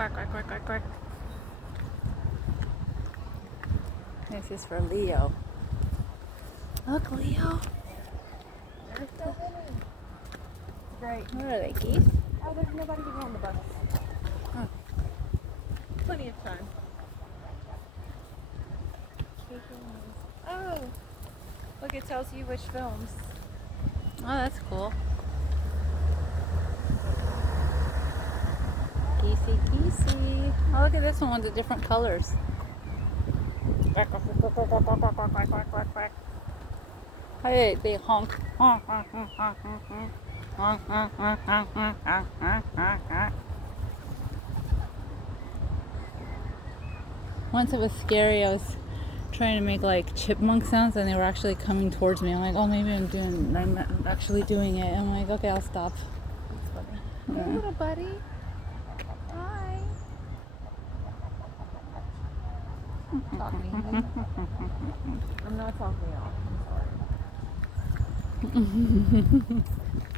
Quack, quack, quack, quack, quack. This is for Leo. Look, Leo. There's so many. Great. What are they, geese? Oh, there's nobody behind the bus. Huh. Plenty of time. Oh, look, it tells you which films. Oh, that's cool. Geesey, geesey. Oh, look at this one with the different colors. Hey, they honk. Honk, honk, honk, honk, honk, honk. Honk, honk, honk, honk, honk, honk, honk, honk, honk. Once it was scary, I was trying to make like chipmunk sounds and they were actually coming towards me. I'm like, oh, maybe I'm actually doing it. I'm like, okay, I'll stop. Hey, little buddy. Hi. Talking. I'm not talking y'all. I'm sorry.